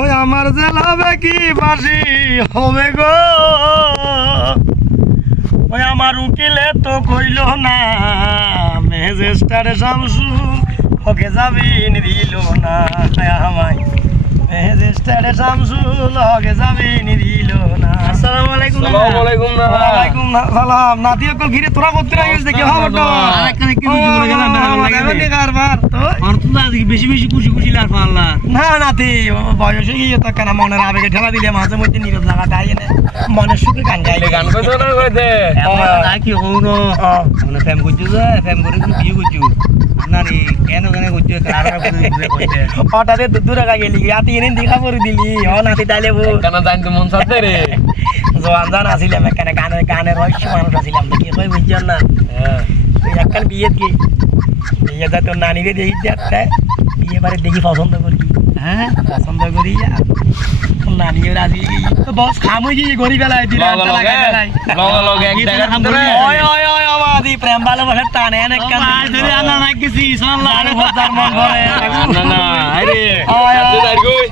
ওই আমার জেলাবে কি বাসি হবে গো, ওই আমার উকিলে তো কইল না, ম্যাজিস্ট্রেট শামসু ওকে জামিন দিল না, আমায় ম্যাজিস্ট্রেট শামসু ওকে জামিন দিল না। আসসালামু আলাইকুম। আসসালামু আলাইকুম না। ওয়ালাইকুম সালাম। নাতি কো ঘিরে তোরা বলতে না দেখি খবর তো আরেকখানে কি বুঝি করে গেলাম বেলা লাগে এমনি কারবার তো আর তো আজকে বেশি বেশি খুশি খুশি লাগ পাল্লা না নাতি বয়স হয়ে গিয়ে তো কেন মনের আবেগে ঠেলা দিলে মাঝে মধ্যে নীরব লাগা গাইয়ে না মনের সুখে গান গাইলে গান কইতো না কইতে না কি হউনো মানে ফেম করছো যে ফেম করে তুমি বিয়ে করছো না রে কেন কেন করছো কার বুঝে করতে হঠাৎ দূরে গেলি আতি এনে দেখা করে দিলি ও নাতি তাইলে বউ কেন জানতে মন সাথে রে জোয়ান জান আসিলাম এখানে গানের রহস্য মানুষ আসিলাম তো কি কই বুঝছেন না তুই একখান বিয়ে কি বিয়ে যা তোর নানিরে দেখি যাচ্ছে বিয়ে বাড়ি দেখি পছন্দ করি হ্যাঁ পছন্দ করি তোর নানিও রাজি তো বস খামই গিয়ে গড়ি বেলায় দিলে লগে এক টাকা ওই ওই ওই আমাদি প্রেম ভালোবাসার টানে অনেক কান ধরে আনা নাকি সি সোনালা মন ভরে না না আরে ওই, ওই। তুই